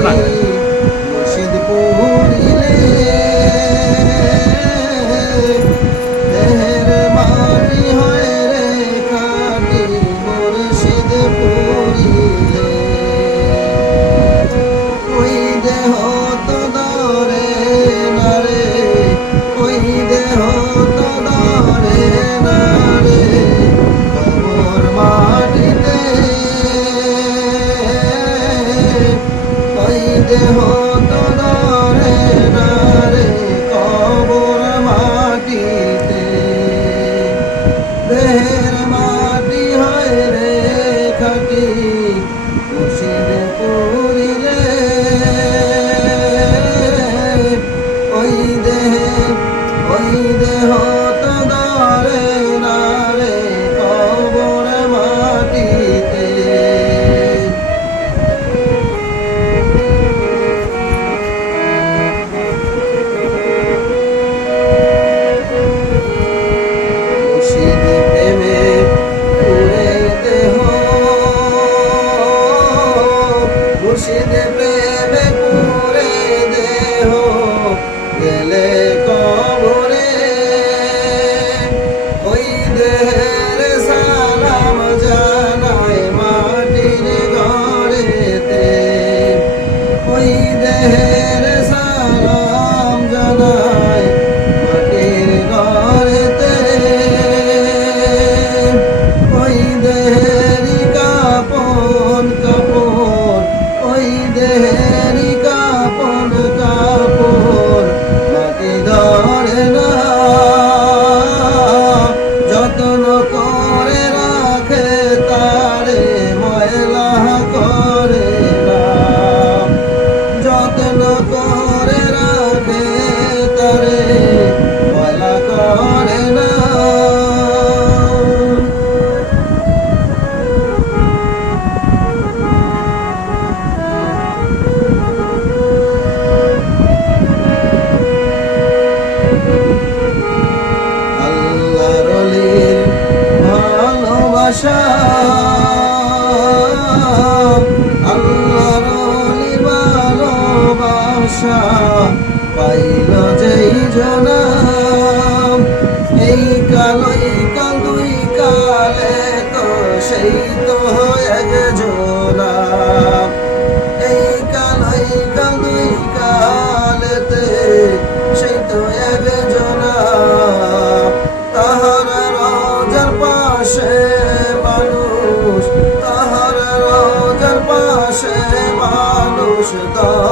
们。দেহের মাটি হয় রে খাটি খুশিরে পুরি রে। ওই দেহে ওই দেহ তো না। যত্ন করে রাখে তারে ময়লা করে না। আল্লাহর ভালোবাসা আশা পাইল যেই জনাম এই কাল এই কাল, দুই কালে তো সেই তো এক জনাম এই কাল এই কাল, দুই কালেতে সেই তো এক জনাম তাহার রোজার পাশে মানুষ, তাহার রোজার পাশে মানুষ তা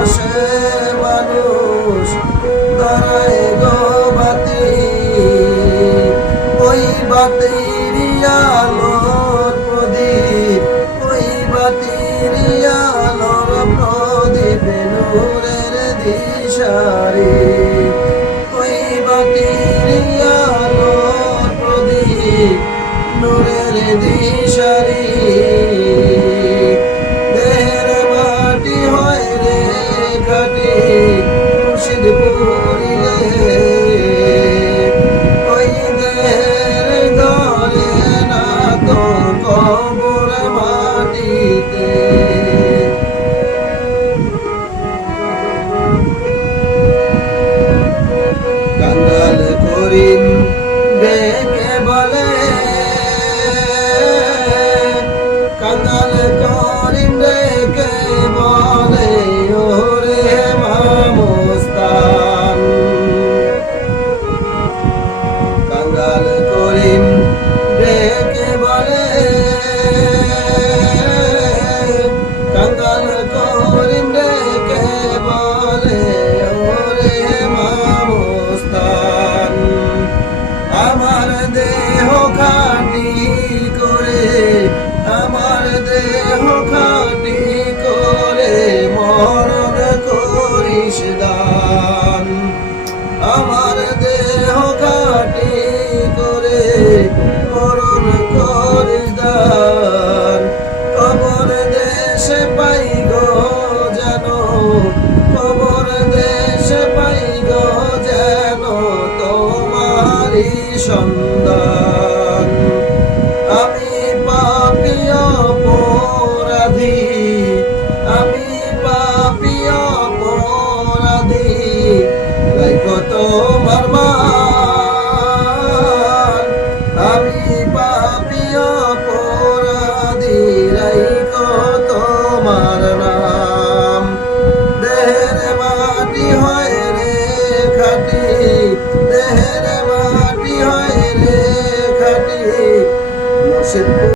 পাশে মানুষ দাঁড়ায় গো বাতি। ওই বাতির আলোর প্রদীপ, ওই বাতির আলোর প্রদীপ নূরের দিশারে। পাই গো যেন খবর দেশে পাই গো যেন তোমারি সন্ধান আমি পাপি অপরাধী, আমি পাপি অপরাধী। কত মারমা